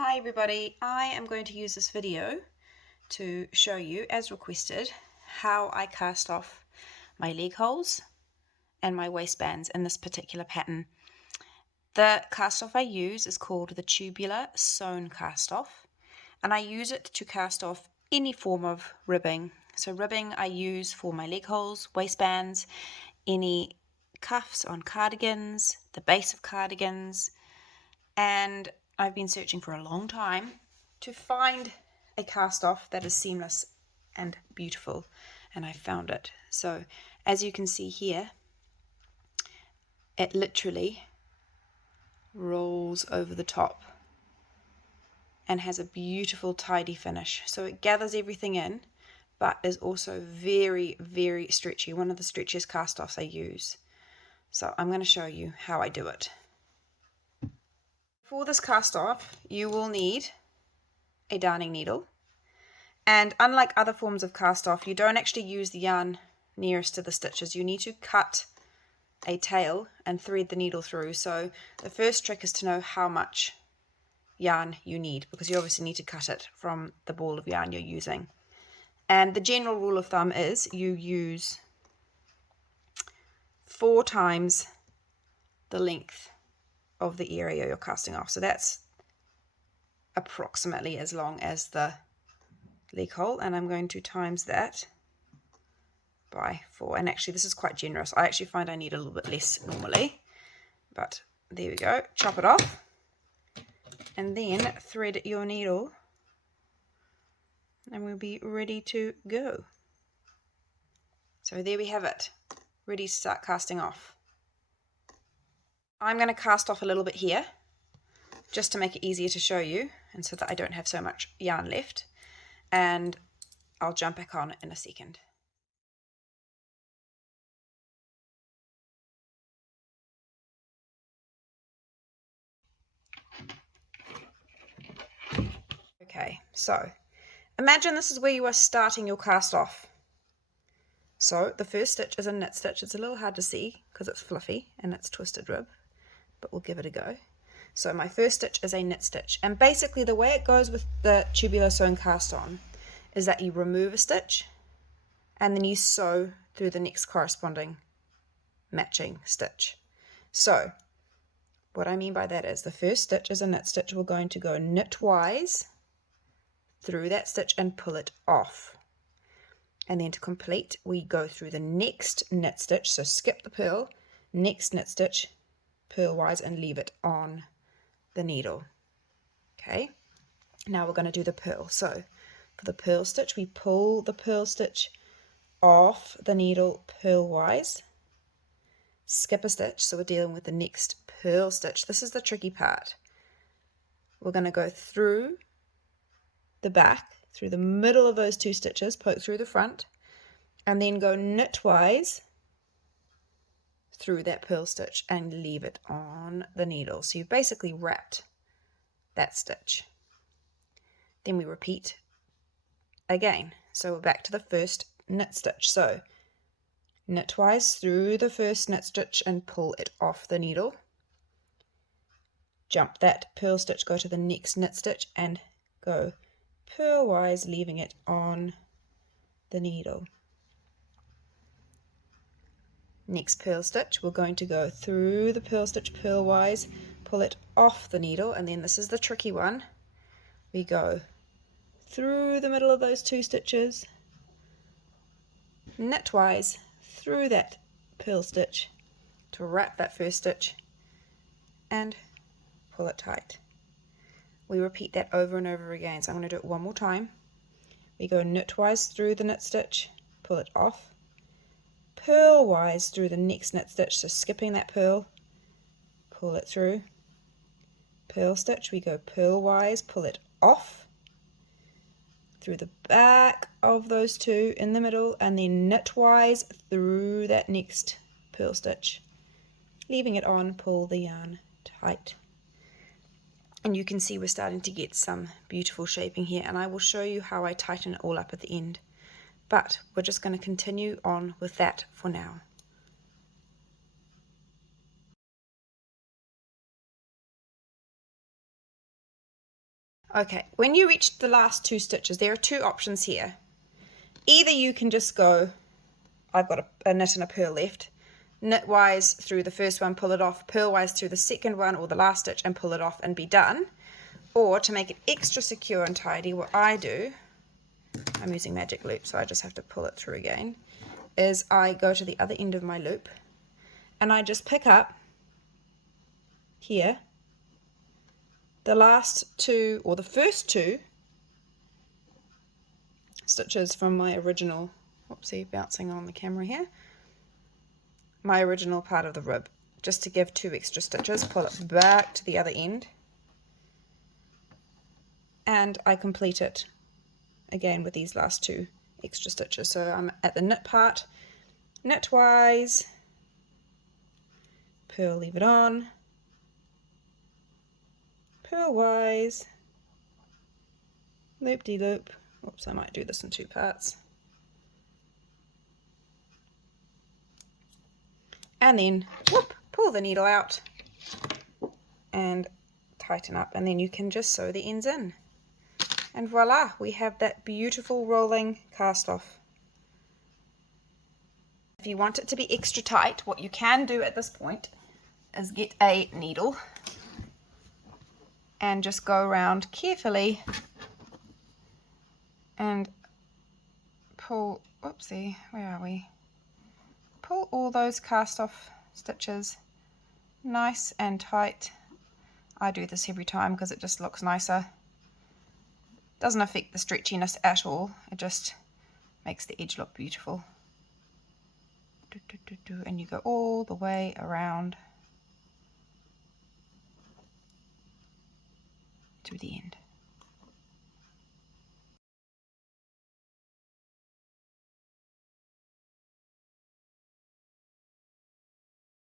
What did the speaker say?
Hi everybody, I am going to use this video to show you, as requested, how I cast off my leg holes and my waistbands in this particular pattern. The cast off I use is called the tubular sewn cast off, and I use it to cast off any form of ribbing. So ribbing I use for my leg holes, waistbands, any cuffs on cardigans, the base of cardigans, and I've been searching for a long time to find a cast off that is seamless and beautiful, and I found it. So as you can see here, it literally rolls over the top and has a beautiful tidy finish. So it gathers everything in, but is also very, very stretchy. One of the stretchiest cast offs I use. So I'm going to show you how I do it. For this cast off, you will need a darning needle, and unlike other forms of cast off, you don't actually use the yarn nearest to the stitches. You need to cut a tail and thread the needle through. So the first trick is to know how much yarn you need, because you obviously need to cut it from the ball of yarn you're using. And the general rule of thumb is you use 4 times the length of the area you're casting off. So that's approximately as long as the leg hole, and I'm going to times that by 4. And actually this is quite generous. I actually find I need a little bit less normally, but there we go. Chop it off and then thread your needle and we'll be ready to go. So there we have it, ready to start casting off. I'm going to cast off a little bit here just to make it easier to show you and so that I don't have so much yarn left, and I'll jump back on in a second. Okay, so imagine this is where you are starting your cast off. So the first stitch is a knit stitch. It's a little hard to see because it's fluffy and it's twisted rib, but we'll give it a go. So my first stitch is a knit stitch, and basically the way it goes with the tubular sewn cast on is that you remove a stitch and then you sew through the next corresponding matching stitch. So what I mean by that is the first stitch is a knit stitch. We're going to go knitwise through that stitch and pull it off. And then to complete, we go through the next knit stitch, so skip the purl, next knit stitch, purlwise, and leave it on the needle. Okay, now we're going to do the purl. So for the purl stitch, we pull the purl stitch off the needle purlwise, skip a stitch, so we're dealing with the next purl stitch. This is the tricky part. We're going to go through the back, through the middle of those 2 stitches, poke through the front, and then go knitwise through that purl stitch and leave it on the needle. So you've basically wrapped that stitch. Then we repeat again. So we're back to the first knit stitch. So knitwise through the first knit stitch and pull it off the needle. Jump that purl stitch, go to the next knit stitch and go purlwise, leaving it on the needle. Next purl stitch, we're going to go through the purl stitch purlwise, pull it off the needle, and then this is the tricky one. We go through the middle of those 2 stitches, knitwise through that purl stitch to wrap that first stitch and pull it tight. We repeat that over and over again, so I'm going to do it one more time. We go knitwise through the knit stitch, pull it off, purlwise through the next knit stitch, so skipping that purl, pull it through, purl stitch, we go purlwise, pull it off, through the back of those 2 in the middle, and then knitwise through that next purl stitch, leaving it on, pull the yarn tight. And you can see we're starting to get some beautiful shaping here, and I will show you how I tighten it all up at the end. But we're just going to continue on with that for now. Okay, when you reach the last 2 stitches, there are 2 options here. Either you can just go, I've got a knit and a purl left, knitwise through the first one, pull it off, purlwise through the second one or the last stitch and pull it off and be done. Or to make it extra secure and tidy, what I do, I'm using magic loop so I just have to pull it through again, is I go to the other end of my loop and I just pick up here the last 2 or the first 2 stitches from my original, whoopsie, bouncing on the camera here, my original part of the rib, just to give 2 extra stitches, pull it back to the other end, and I complete it again with these last 2 extra stitches. So I'm at the knit part, knitwise, purl, leave it on, purlwise, loop-de-loop, oops, I might do this in 2 parts, and then whoop, pull the needle out and tighten up, and then you can just sew the ends in. And voila, we have that beautiful rolling cast off. If you want it to be extra tight, what you can do at this point is get a needle and just go around carefully and pull, whoopsie, where are we? Pull all those cast off stitches nice and tight. I do this every time because it just looks nicer. Doesn't affect the stretchiness at all, it just makes the edge look beautiful. And you go all the way around to the end.